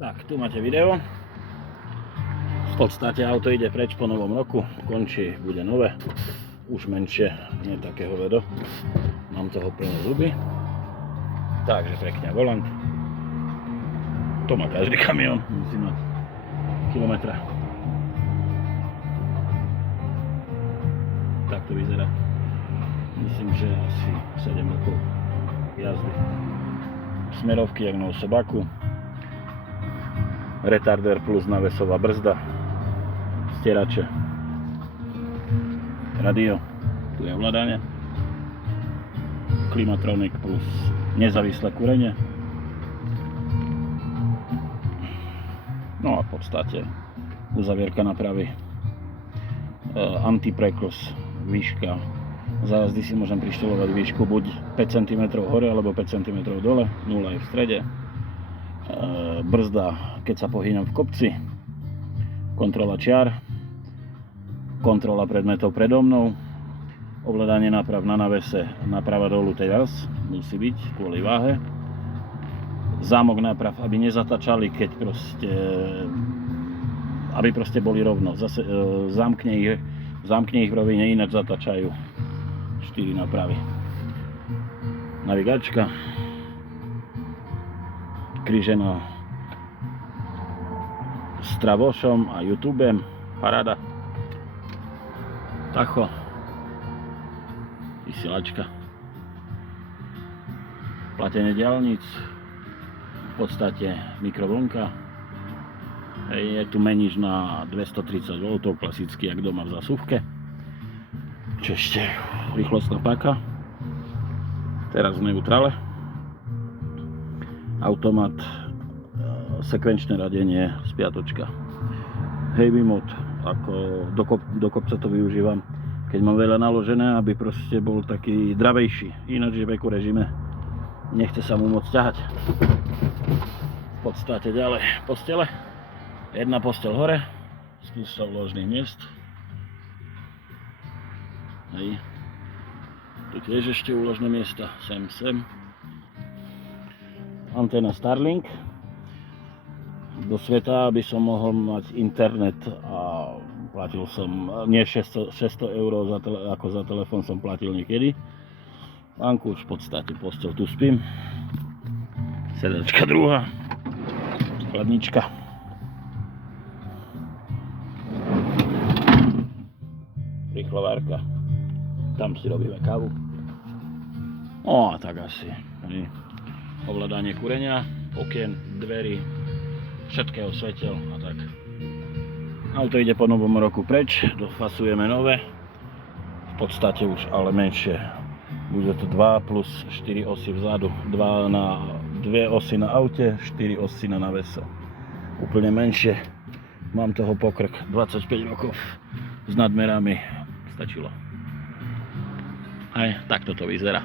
Tak, tu máte video. V podstate auto ide preč po novom roku, končí, bude nové, už menšie, nie také hovedo. Mám toho plné zuby. Takže pekne volant. To má každý kamión, musí mať kilometra. Tak to vyzerá. Myslím, že asi 7 rokov jazdy. Smerovky jak na sobaku. Retarder plus návesová brzda. Stierače. Radio. Tu je ovládanie. Klimatronik plus nezávislé kúrenie. No a v podstate uzavierka napravy. Antiprekos, výška. Za jazdy si môžem prištelovať výšku buď 5 cm hore alebo 5 cm dole, 0 je v strede. Brzda, keď sa pohýňam v kopci. Kontrola čiar. Kontrola predmetov predo mnou. Ovládanie náprav na návese, naprava dolu teraz musí byť kvôli váhe. Zámok náprav, aby nezatačali, keď aby boli rovno. Zase zamkne ich v rovine, ináč zatačajú. 4 nápravy. Navigačka. Krížená s Travošom a YouTubem. Paráda. Tacho. Vysielačka. Platenie diaľnic. V podstate mikrovlnka. Je tu menič na 230 V, klasicky jak doma v zásuvke. Čo ešte? Rýchlostná páka. Teraz v neutrale. Automat, sekvenčné radenie, spiatočka. Heavy mod, ako do kopca to využívam, keď mám veľa naložené, aby proste bol taký dravejší. Ináč je v eco režime, nechce sa mu moc ťahať. V podstate ďalej postele. Jedna posteľ hore, spústa vložných miest. Hej. Tu tiež ešte úložné miesta, sem. Anténa Starlink do sveta, aby som mohol mať internet a platil som, nie 600 eur ako za telefón som platil niekedy. Pánku už v podstate posteľ, tu spím. Sedačka druhá, chladnička. Rýchlovárka, tam si robíme kávu. No a tak asi. Ovládanie kúrenia, okien, dverí, všetkého svetel a tak. Auto ide po novom roku preč, dofasujeme nové. V podstate už ale menšie. Bude to 2 plus 4 osy vzadu. 2 osy na aute, 4 osy na návese. Úplne menšie. Mám toho pokrk 25 rokov s nadmerami. Stačilo. Aj takto to vyzerá.